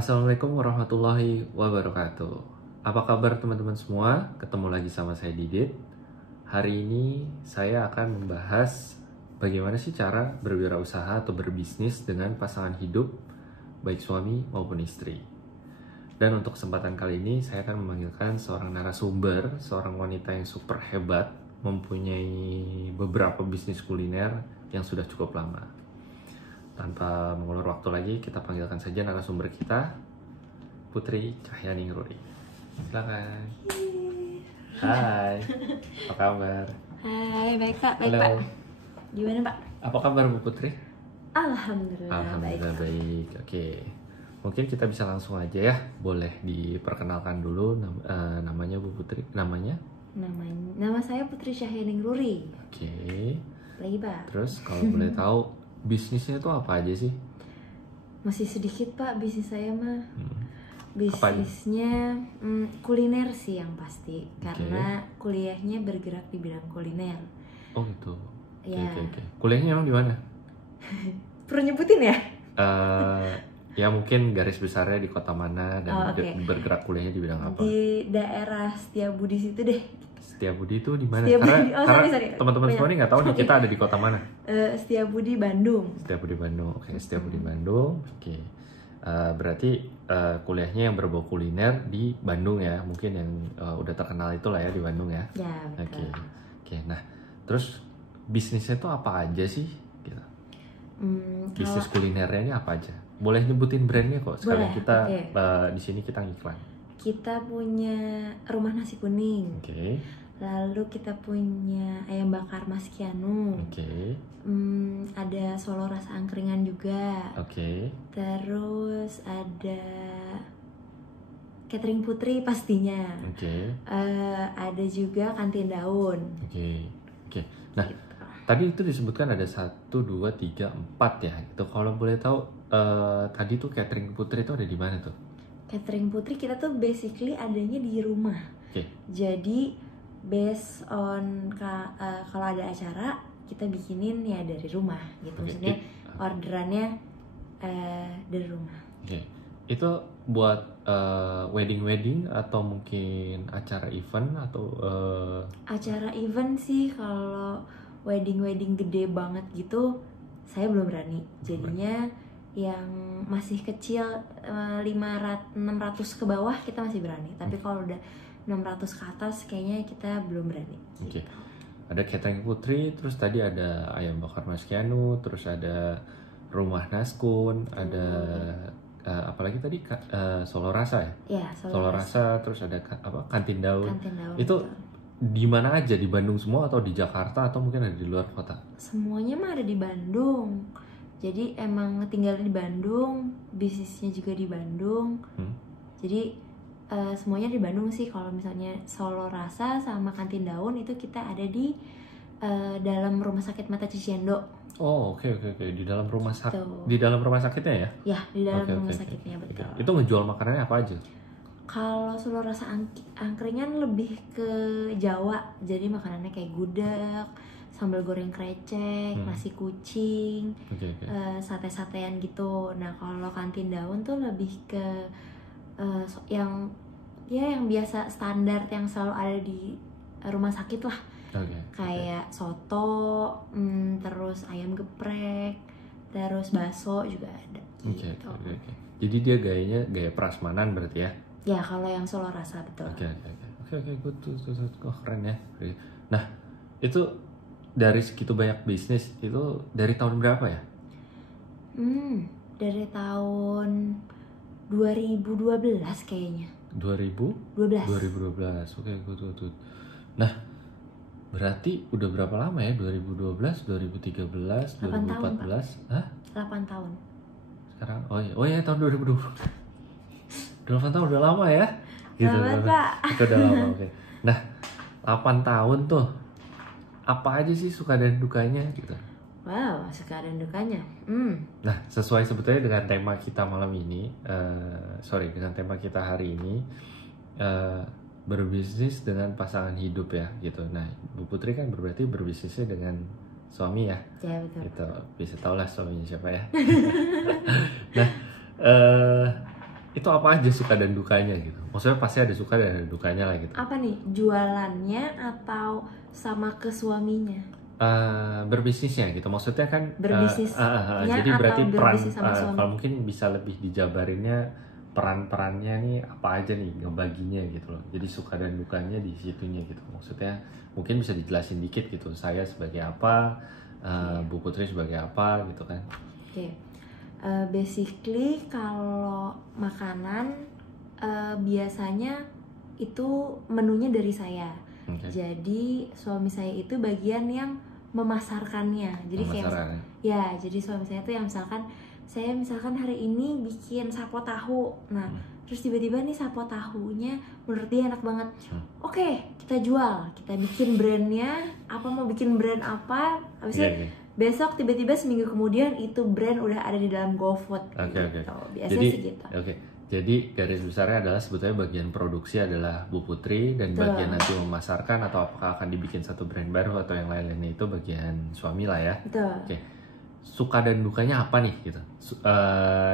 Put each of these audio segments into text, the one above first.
Assalamualaikum warahmatullahi wabarakatuh. Apa kabar teman-teman semua? Ketemu lagi sama saya Didit. Hari ini saya akan membahas bagaimana sih cara berwirausaha atau berbisnis dengan pasangan hidup, baik suami maupun istri. Dan untuk kesempatan kali ini saya akan memanggilkan seorang narasumber, seorang wanita yang super hebat, mempunyai beberapa bisnis kuliner yang sudah cukup lama. Tanpa mengulur waktu lagi, kita panggilkan saja narasumber kita, Putri Cahyaningrury. Silakan. Hai, apa kabar? Hai, baik Pak, baik Halo. Pak. Gimana Pak? Apa kabar Bu Putri? Alhamdulillah, Alhamdulillah baik. baik. Oke, mungkin kita bisa langsung aja ya. Boleh diperkenalkan dulu namanya Bu Putri. Namanya? Nama saya Putri Cahyaningrury. Oke. Lagi Pak. Terus kalau boleh tahu bisnisnya itu apa aja sih? Masih sedikit Pak bisnis saya mah. Apa aja? Bisnisnya kuliner sih yang pasti. Karena kuliahnya bergerak di bidang kuliner. Oh gitu. Oke, Ya. oke. Kuliahnya emang di mana? Perlu nyebutin ya? Ya mungkin garis besarnya di kota mana dan Oh, oke. bergerak kuliahnya di bidang apa? Di daerah Setiabudi situ deh. Setiabudi itu di mana? Setiabudi. Karena, Oh, karena sorry. teman-teman semua ini nggak tahu nih Oke. kita ada di kota mana. Setiabudi, Bandung. Setiabudi Bandung. Oke, Setiabudi Bandung. Oke. Berarti kuliahnya yang berbau kuliner di Bandung ya, mungkin yang udah terkenal itulah ya di Bandung ya. Ya, Oke. betul. Oke. Nah, terus bisnisnya itu apa aja sih? Gitu. Bisnis kulinernya ini apa aja? Boleh nyebutin brandnya kok. Sekalian Boleh, kita oke. di sini kita ngiklan. Kita punya rumah nasi kuning. Oke. Lalu kita punya ayam bakar Mas Kianu. Oke. Ada Solo rasa angkringan juga. Oke. Terus ada catering Putri pastinya. Oke. Ada juga kantin daun. Oke. Oke. Nah, tadi itu disebutkan ada 1, 2, 3, 4 ya. Itu kalau boleh tahu tadi tuh catering Putri itu ada di mana tuh? Catering Putri kita tuh basically adanya di rumah. Oke. Jadi based on kalau ada acara kita bikinin ya dari rumah gitu. Oke. Maksudnya orderannya dari rumah. Oke. Itu buat wedding atau mungkin acara event atau Acara event sih, kalau wedding gede banget gitu saya belum berani. Jadinya yang masih kecil 600 ke bawah kita masih berani. Tapi kalau udah 600 ke atas kayaknya kita belum berani. Oke. Ada catering Putri, terus tadi ada ayam bakar Mas Kianu, terus ada rumah Naskun, ada apalagi tadi Solo Rasa ya? Ya, Solo Rasa, terus ada kantin daun. kantin daun. Itu betul. di mana aja, di Bandung semua atau di Jakarta atau mungkin ada di luar kota? Semuanya mah ada di Bandung. Jadi emang tinggal di Bandung, bisnisnya juga di Bandung. Jadi semuanya di Bandung sih. Kalau misalnya Solo Rasa sama kantin daun itu kita ada di dalam rumah sakit Mata Cicendo. Oh, oke. Di dalam rumah Gitu. di dalam rumah sakitnya ya? Ya, di dalam Oke, rumah oke, sakitnya oke. betul. Itu ngejual makanannya apa aja? Kalau Solo Rasa angkringan lebih ke Jawa. Jadi makanannya kayak gudeg, sambal goreng krecek, nasi kucing, Oke. sate-satean gitu. Nah, kalau kantin daun tuh lebih ke yang biasa standar yang selalu ada di rumah sakit lah. Oke. Kayak soto, terus ayam geprek, terus bakso juga ada. Oke. Gitu. Jadi dia gayanya gaya prasmanan berarti ya? Ya, kalau yang Solo Rasa betul. Oke, good tuh. Oh, keren ya. Nah, itu dari segitu banyak bisnis itu dari tahun berapa ya? Dari tahun 2012 kayaknya. 2012. Oke, good. Nah, berarti udah berapa lama ya? 2012, 2013, 8 tahun, 2014. Hah? 8 tahun. Sekarang oh ya tahun 2020. 8 tahun udah lama ya? Selamat, Pak. Itu udah lama, oke. Nah, 8 tahun tuh apa aja sih suka dan dukanya gitu? Wow, suka dan dukanya. Nah, sesuai sebetulnya dengan tema kita malam ini, dengan tema kita hari ini, berbisnis dengan pasangan hidup ya gitu. Nah, Bu Putri kan berarti berbisnisnya dengan suami ya. Ya, betul. Gitu. Bisa tau lah suaminya siapa ya. Nah, itu apa aja suka dan dukanya gitu. Maksudnya pasti ada suka dan ada dukanya lah gitu. Apa nih, jualannya atau sama ke suaminya? Berbisnisnya gitu, maksudnya kan Berbisnisnya jadi berarti atau peran berbisnis sama suami? kalau mungkin bisa lebih dijabarinnya peran-perannya nih apa aja nih ngebaginya gitu loh. Jadi suka dan dukanya di situnya gitu. Maksudnya mungkin bisa dijelasin dikit gitu. Saya sebagai apa, Bu Putri sebagai apa gitu kan. Oke. Basically kalau makanan biasanya itu menunya dari saya. Jadi suami saya itu bagian yang memasarkannya. Jadi jadi suami saya itu yang misalkan hari ini bikin sapo tahu. Nah, terus tiba-tiba nih sapo tahunya menurut dia enak banget. Oke, kita jual. Kita bikin brandnya. Mau bikin brand apa? Habis itu besok tiba-tiba seminggu kemudian itu brand udah ada di dalam GoFood. Gitu. Biasanya sih gitu. Jadi garis besarnya adalah sebetulnya bagian produksi adalah Bu Putri dan bagian nanti memasarkan atau apakah akan dibikin satu brand baru atau yang lain-lainnya itu bagian suami lah ya. Betul. Suka dan dukanya apa nih gitu?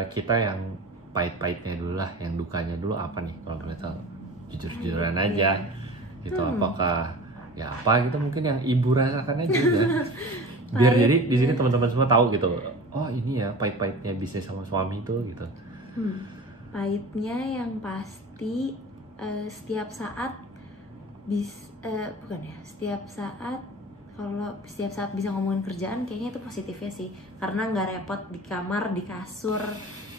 Kita yang pahit-pahitnya dulu lah, yang dukanya dulu apa nih kalau boleh tahu? Jujur-jujuran aja gitu. Apakah ya apa gitu mungkin yang ibu rasakan aja ya. Biar jadi di sini teman-teman semua tahu gitu. Oh ini ya pahit-pahitnya bisnis sama suami itu gitu. Pahitnya yang pasti setiap saat kalau setiap saat bisa ngomongin kerjaan kayaknya itu positifnya sih, karena nggak repot di kamar, di kasur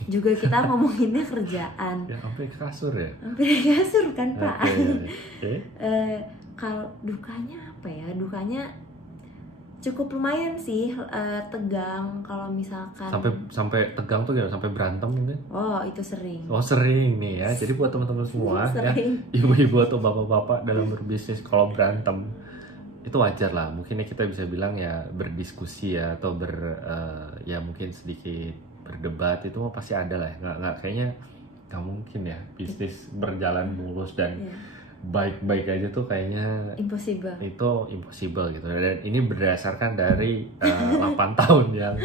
juga kita ngomonginnya kerjaan. Ya sampai kasur ya? Sampai kasur kan Pak. Okay. Kalau dukanya apa ya? Dukanya cukup lumayan sih, tegang kalau misalkan sampai tegang tuh gitu, sampai berantem gitu. Oh itu sering. Oh sering nih ya. Jadi buat teman-teman semua ya, ibu-ibu atau bapak-bapak dalam berbisnis kalau berantem itu wajar lah. Mungkin kita bisa bilang ya berdiskusi ya atau ya mungkin sedikit berdebat itu pasti ada lah. Nggak kayaknya nggak mungkin ya bisnis berjalan mulus dan baik-baik aja tuh kayaknya impossible. Itu impossible gitu. Dan ini berdasarkan dari 8 tahun yang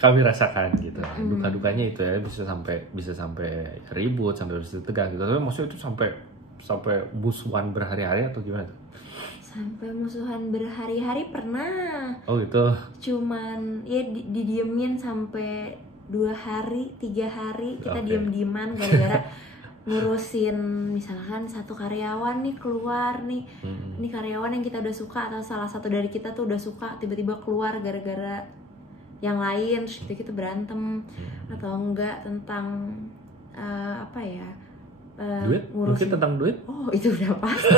kami rasakan gitu. Duka-dukanya itu ya bisa sampai ribut, sampai tegang gitu. Tapi maksudnya itu sampai musuhan berhari-hari atau gimana tuh? Sampai musuhan berhari-hari pernah. Oh gitu. Cuman ya didiemin sampai 2 hari, 3 hari kita diem-dieman gara-gara ngurusin misalkan satu karyawan nih keluar nih. Ini karyawan yang kita udah suka atau salah satu dari kita tuh udah suka tiba-tiba keluar gara-gara yang lain, terus kita berantem atau enggak tentang duit? Mungkin tentang duit? Oh itu udah pasti.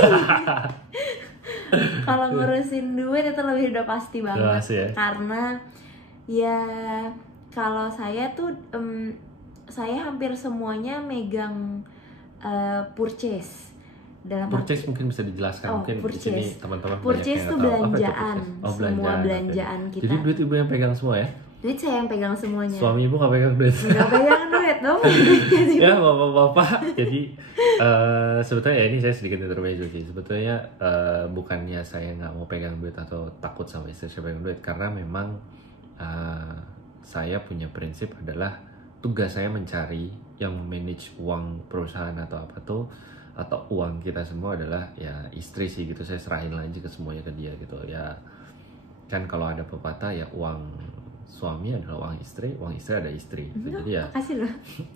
Kalau ngurusin duit itu lebih udah pasti banget ya? Karena ya kalau saya tuh saya hampir semuanya megang purchase. Purchase mungkin bisa dijelaskan mungkin di sini teman-teman purchase itu belanjaan, semua belanjaan kita. Jadi duit ibu yang pegang semua ya? Duit saya yang pegang semuanya. Suami ibu nggak pegang duit? Nggak pegang duit dong. Ya bapak-bapak. Jadi sebetulnya ya ini saya sedikit intermezzo sih. Sebetulnya bukannya saya nggak mau pegang duit atau takut sama istri saya pegang duit, karena memang saya punya prinsip adalah tugas saya mencari yang manage uang perusahaan atau apa tuh atau uang kita semua adalah ya istri sih gitu. Saya serahin aja ke semuanya ke dia gitu ya. Kan kalau ada pepatah ya uang suami adalah uang istri ada istri. Jadi ya makasih loh.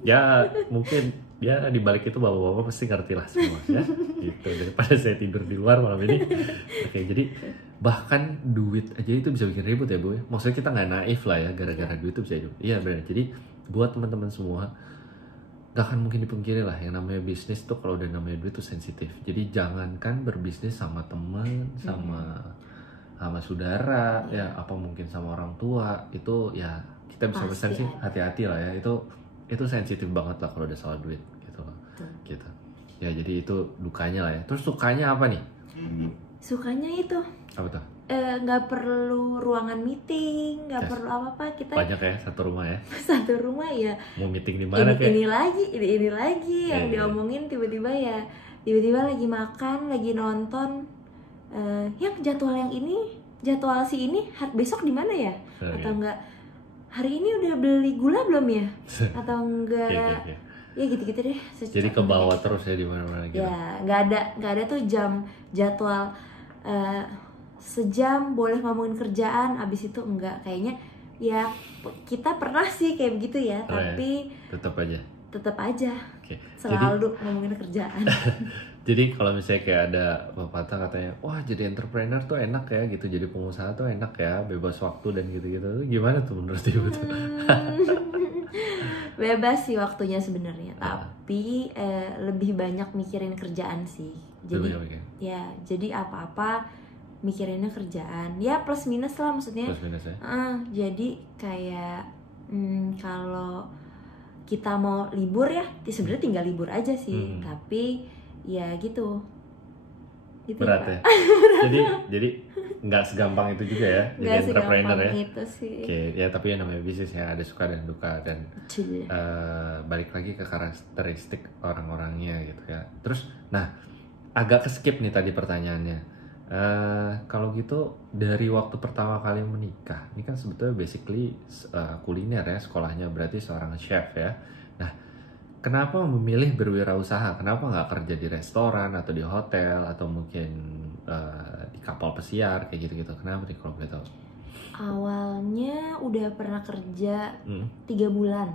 Ya mungkin ya di balik itu bapak-bapak pasti ngerti lah semua ya gitu, daripada saya tidur di luar malam ini. Oke, jadi bahkan duit aja itu bisa bikin ribut ya Bu. Maksudnya kita nggak naif lah ya, gara-gara duit itu bisa hidup. Iya benar. Jadi buat teman-teman semua, gak akan mungkin dipungkiri lah yang namanya bisnis tuh kalau udah namanya duit tuh sensitif. Jadi jangankan berbisnis sama teman, sama saudara, ya apa mungkin sama orang tua, itu ya kita bisa pesan sih hati-hati lah ya, itu sensitif banget lah kalau udah soal duit gitu loh. Gitu. Ya jadi itu dukanya lah ya. Terus sukanya apa nih? Sukanya itu apa tuh? Nggak perlu ruangan meeting, nggak perlu apa-apa, kita banyak ya satu rumah ya. Satu rumah ya. Mau meeting di mana kayak? Ini lagi yang diomongin tiba-tiba lagi makan, lagi nonton. Yang jadwal yang ini, jadwal si ini besok di mana ya? Atau enggak hari ini udah beli gula belum ya? Atau enggak ya gitu-gitu deh. Jadi ke bawah terus ya di mana-mana gitu. Ya nggak ada tuh jadwal sejam boleh ngomongin kerjaan, abis itu enggak. Kayaknya ya kita pernah sih kayak begitu ya, tapi tetap aja okay. Selalu ngomongin kerjaan. Jadi kalau misalnya kayak ada pepatah katanya, wah jadi entrepreneur tuh enak ya gitu, jadi pengusaha tuh enak ya, bebas waktu dan gitu-gitu. Gimana tuh menurut Ibu tuh? Bebas sih waktunya sebenarnya, tapi lebih banyak mikirin kerjaan sih. Jadi ya, jadi apa-apa mikirinnya kerjaan. Ya plus minus lah maksudnya. Plus minus ya. Jadi kayak kalau kita mau libur ya sebenarnya tinggal libur aja sih, tapi ya gitu berat ya. jadi nggak segampang itu juga ya jadi entrepreneur ya. Itu sih. Oke, ya tapi yang namanya bisnis ya ada suka dan duka dan balik lagi ke karakteristik orang-orangnya gitu ya. Terus nah agak keskip nih tadi pertanyaannya. Kalau gitu dari waktu pertama kali menikah, ini kan sebetulnya basically kuliner ya sekolahnya, berarti seorang chef ya. Nah, kenapa memilih berwirausaha? Kenapa nggak kerja di restoran atau di hotel atau mungkin di kapal pesiar kayak gitu-gitu? Kenapa nih kalau boleh tahu? Awalnya udah pernah kerja 3 bulan.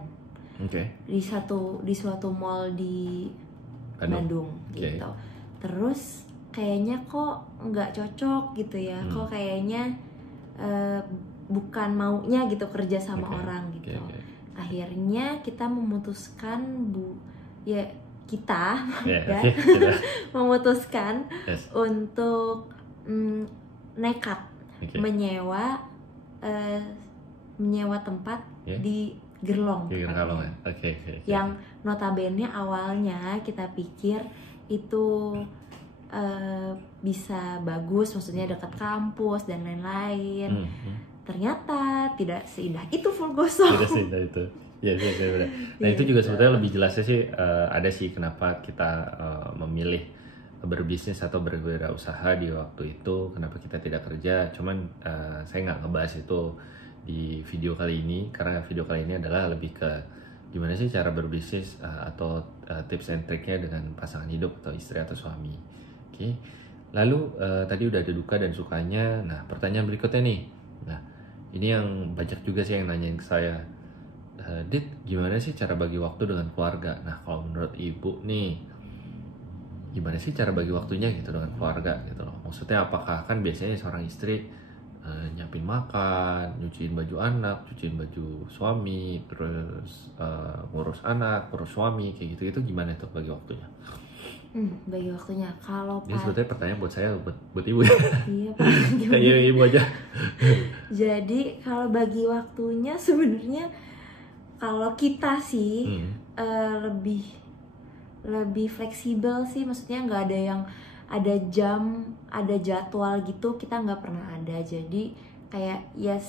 Di suatu mall di Bandung gitu. Terus kayaknya kok nggak cocok gitu ya, kok kayaknya bukan maunya gitu kerja sama orang gitu. Akhirnya kita memutuskan memutuskan untuk nekat menyewa tempat di Gerlong. Yang notabene awalnya kita pikir itu bisa bagus, maksudnya dekat kampus dan lain-lain. Ternyata tidak seindah itu Fulgoso. Tidak seindah itu. Ya. Nah itu juga sebetulnya lebih jelasnya sih ada sih kenapa kita memilih berbisnis atau berwirausaha di waktu itu, kenapa kita tidak kerja. Cuman saya nggak ngebahas itu di video kali ini karena video kali ini adalah lebih ke gimana sih cara berbisnis atau tips and triknya dengan pasangan hidup atau istri atau suami. Oke. Lalu tadi udah ada duka dan sukanya. Nah pertanyaan berikutnya nih. Nah ini yang banyak juga sih yang nanyain ke saya, Dit gimana sih cara bagi waktu dengan keluarga? Nah kalau menurut Ibu nih, gimana sih cara bagi waktunya gitu dengan keluarga gitu loh? Maksudnya apakah kan biasanya seorang istri nyiapin makan, nyuciin baju anak, cuciin baju suami, terus ngurus anak, ngurus suami kayak gitu, itu gimana tuh bagi waktunya? Bagi waktunya kalau ini sebetulnya pertanyaan buat saya, buat Ibu ya. Iya Pak. Kayak Ibu aja. Jadi kalau bagi waktunya sebenarnya kalau kita sih lebih fleksibel sih, maksudnya nggak ada yang ada jam, ada jadwal gitu, kita nggak pernah ada. Jadi kayak ya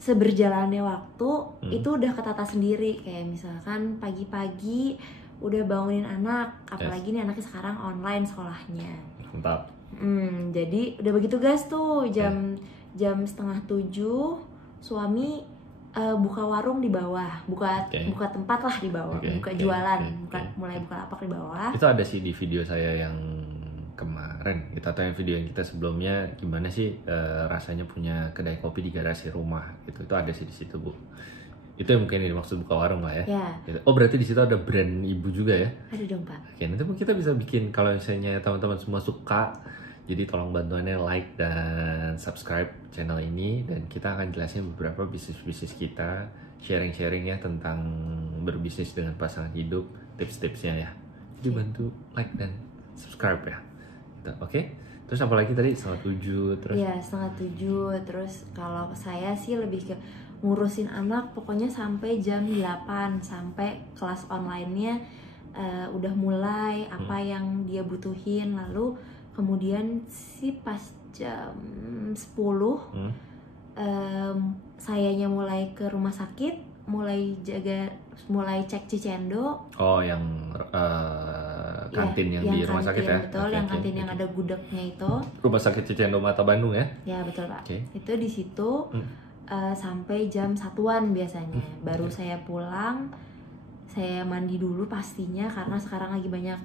seberjalannya waktu itu udah ketata sendiri. Kayak misalkan pagi-pagi udah bangunin anak, apalagi nih anaknya sekarang online sekolahnya. Mantap. Jadi udah begitu guys tuh jam 6:30 suami buka warung di bawah, buka tempat lah di bawah, buka jualan, mulai buka lapak di bawah. Itu ada sih di video saya yang kemarin, kita atau yang video yang kita sebelumnya, gimana sih rasanya punya kedai kopi di garasi rumah gitu. Itu ada sih di situ Bu. Itu yang mungkin dimaksud buka warung lah ya. Gitu. Oh berarti di situ ada brand Ibu juga ya? Ada dong Pak. Oke, nanti kita bisa bikin kalau misalnya teman-teman semua suka. Jadi tolong bantuannya like dan subscribe channel ini, dan kita akan jelasin beberapa bisnis kita, sharing-sharing ya tentang berbisnis dengan pasangan hidup, tips-tipsnya ya. Jadi bantu like dan subscribe ya. Gitu. Oke. Terus apa lagi tadi? 6:30 terus? Iya 6:30. Terus kalau saya sih lebih ke ngurusin anak pokoknya sampai jam 8, sampai kelas online-nya udah mulai apa yang dia butuhin, lalu kemudian sih pas jam 10 sayanya mulai ke rumah sakit, mulai cek Cicendo. Oh yang kantin yang di rumah sakit ya? Betul, yang kantin yang ada gudegnya itu. Rumah sakit Cicendo Mata Bandung ya? Ya betul Pak. Itu di situ sampai jam 1-an biasanya. Baru saya pulang saya mandi dulu pastinya, karena sekarang lagi banyak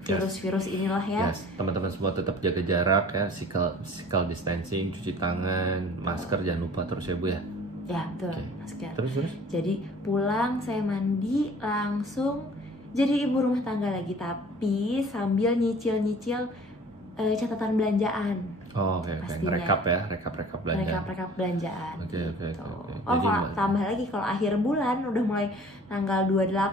virus-virus inilah ya. Teman-teman semua tetap jaga jarak ya, physical distancing, cuci tangan, masker jangan lupa terus ya Bu ya. Ya betul, masker. Terus. Jadi pulang saya mandi langsung jadi ibu rumah tangga lagi, tapi sambil nyicil catatan belanjaan. Oh, oke. Rekap belanjaan. Rekap belanjaan. Oke. Oh, kalau tambah lagi kalau akhir bulan udah mulai tanggal 28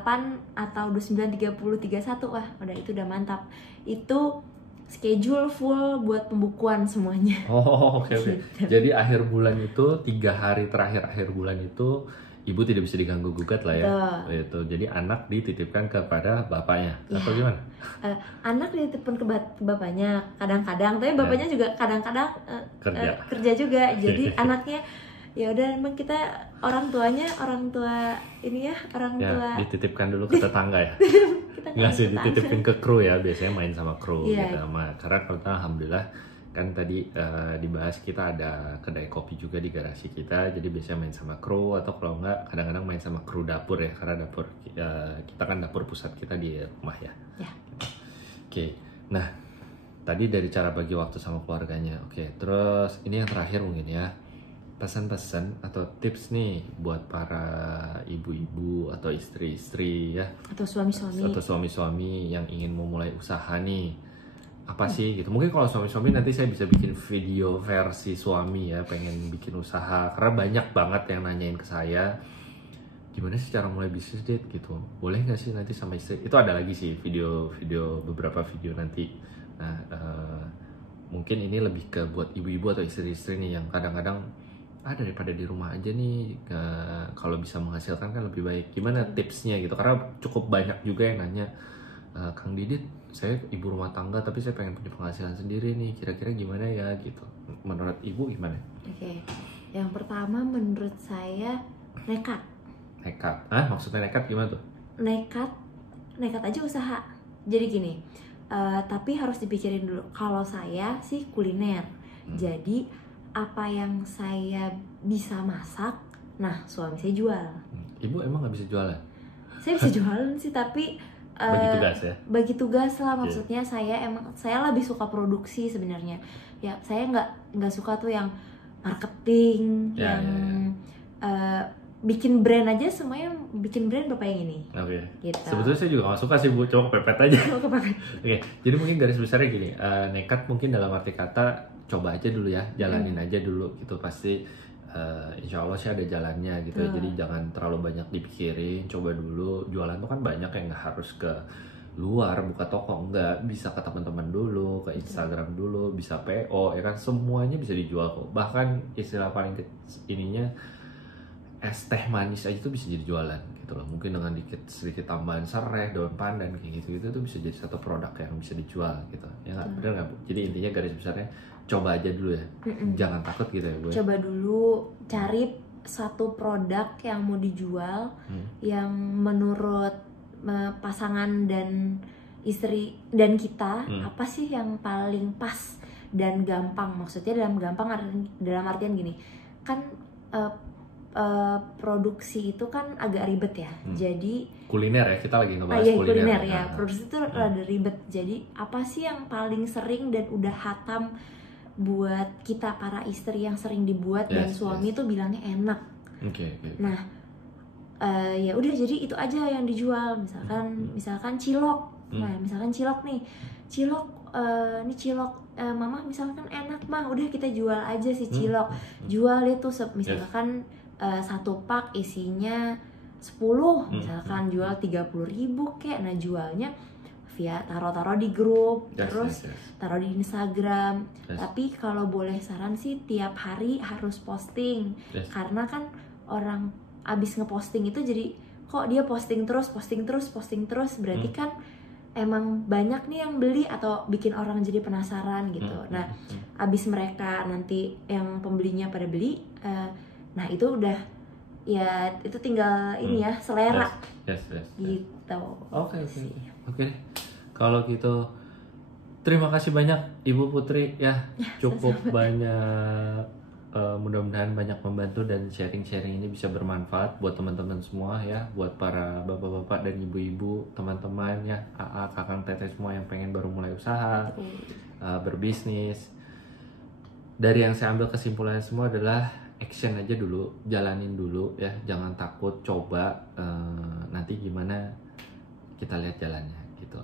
atau 29, 30, 31, wah udah itu udah mantap. Itu schedule full buat pembukuan semuanya. Oh, oke. Jadi akhir bulan itu 3 hari terakhir akhir bulan itu ibu tidak bisa diganggu gugat lah ya. Itu. Jadi anak dititipkan kepada bapaknya atau gimana? Anak dititipkan ke bapaknya kadang-kadang, tapi bapaknya juga kadang-kadang kerja juga. Jadi anaknya ya udah, emang kita orang tua ini ya, orang tua dititipkan dulu ke tetangga ya. Nggak sih, dititipin ke kru ya, biasanya main sama kru gitu. Karena alhamdulillah kan tadi dibahas kita ada kedai kopi juga di garasi kita, jadi biasanya main sama kru, atau kalau enggak kadang-kadang main sama kru dapur ya, karena dapur kita kan dapur pusat kita di rumah ya. Oke. Nah, tadi dari cara bagi waktu sama keluarganya. Oke, terus ini yang terakhir mungkin ya, pesan-pesan atau tips nih buat para ibu-ibu atau istri-istri ya, atau suami-suami yang ingin memulai usaha nih. Apa sih gitu, mungkin kalau suami-suami nanti saya bisa bikin video versi suami ya, pengen bikin usaha, karena banyak banget yang nanyain ke saya gimana sih cara mulai bisnis Dit gitu, boleh nggak sih nanti sama istri. Itu ada lagi sih beberapa video nanti. Nah mungkin ini lebih ke buat ibu-ibu atau istri-istri nih yang kadang-kadang daripada di rumah aja nih, kalau bisa menghasilkan kan lebih baik, gimana tipsnya gitu, karena cukup banyak juga yang nanya, Kang Didit, saya ibu rumah tangga tapi saya pengen punya penghasilan sendiri nih, kira-kira gimana ya gitu. Menurut ibu gimana? Oke. Yang pertama menurut saya nekat. Maksudnya nekat gimana tuh? Nekat aja usaha. Jadi gini, tapi harus dipikirin dulu. Kalau saya sih kuliner, jadi apa yang saya bisa masak, nah suami saya jual. Ibu emang nggak bisa jualan? Saya bisa jualan sih, tapi bagi tugas lah, maksudnya saya lebih suka produksi sebenarnya ya. Saya nggak suka tuh yang marketing, bikin brand aja, semuanya bikin brand bapak yang ini. Gitu. Sebetulnya saya juga nggak suka sih Bu, coba kepepet aja. Oke, jadi mungkin garis besarnya gini, nekat mungkin dalam arti kata coba aja dulu ya, jalanin aja dulu gitu, pasti insya Allah sih ada jalannya gitu ya. Jadi jangan terlalu banyak dipikirin, coba dulu. Jualan tuh kan banyak yang nggak harus ke luar buka toko, enggak, bisa ke teman-teman dulu, ke Instagram dulu, bisa PO ya kan, semuanya bisa dijual kok. Bahkan istilah paling ininya es teh manis aja tuh bisa jadi jualan gitu loh. Mungkin dengan sedikit tambahan serai, daun pandan kayak gitu tuh bisa jadi satu produk yang bisa dijual gitu ya nggak? Bener nggak Bu? Jadi intinya garis besarnya coba aja dulu ya, jangan takut gitu ya Bu. Coba dulu, cari satu produk yang mau dijual, yang menurut pasangan dan istri dan kita apa sih yang paling pas dan gampang. Maksudnya dalam artian gini kan, produksi itu kan agak ribet ya. Jadi kuliner ya, kita lagi ngebahas kuliner ya. Produksi itu rada ribet. Jadi apa sih yang paling sering dan udah hatam buat kita para istri yang sering dibuat dan suami tuh bilangnya enak. Nah, ya udah, jadi itu aja yang dijual. Misalkan cilok. Nah, misalkan cilok nih. Ini cilok mama misalkan enak mah, udah kita jual aja si cilok. Jual itu misalkan satu pak isinya 10, misalkan jual 30.000 kek. Nah, jualnya via taruh di grup, terus taruh di Instagram. Tapi kalau boleh saran sih, tiap hari harus posting. Karena kan orang abis ngeposting itu jadi kok dia posting terus, berarti kan emang banyak nih yang beli atau bikin orang jadi penasaran gitu. Nah, abis mereka nanti yang pembelinya pada beli, nah itu udah ya, itu tinggal ini ya, selera. Gitu. Oke. Kalau gitu, terima kasih banyak Ibu Putri ya, cukup banyak mudah-mudahan banyak membantu dan sharing-sharing ini bisa bermanfaat buat teman-teman semua ya, buat para bapak-bapak dan ibu-ibu, teman-teman ya, AA, kakang, teteh semua yang pengen baru mulai usaha, berbisnis. Dari yang saya ambil kesimpulannya semua adalah action aja dulu, jalanin dulu ya, jangan takut, coba, nanti gimana kita lihat jalannya gitu.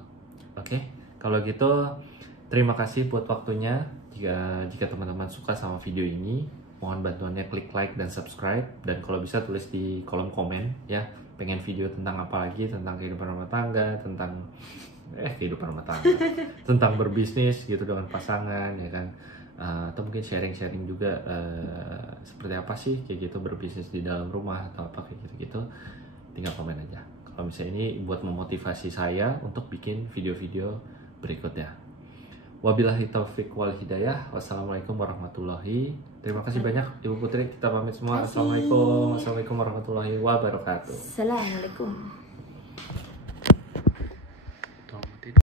Oke, kalau gitu terima kasih buat waktunya. Jika teman-teman suka sama video ini, mohon bantuannya klik like dan subscribe, dan kalau bisa tulis di kolom komen ya, pengen video tentang apa lagi, tentang kehidupan rumah tangga, tentang kehidupan rumah tangga, tentang berbisnis gitu dengan pasangan ya kan. Atau mungkin sharing-sharing juga seperti apa sih kayak gitu berbisnis di dalam rumah atau apa kayak gitu-gitu, tinggal komen aja. Kalau misalnya ini buat memotivasi saya untuk bikin video-video berikutnya. Wabillahi taufik wal hidayah. Wassalamualaikum warahmatullahi. Terima kasih banyak Ibu Putri, kita pamit semua. Assalamualaikum warahmatullahi wabarakatuh. Assalamualaikum.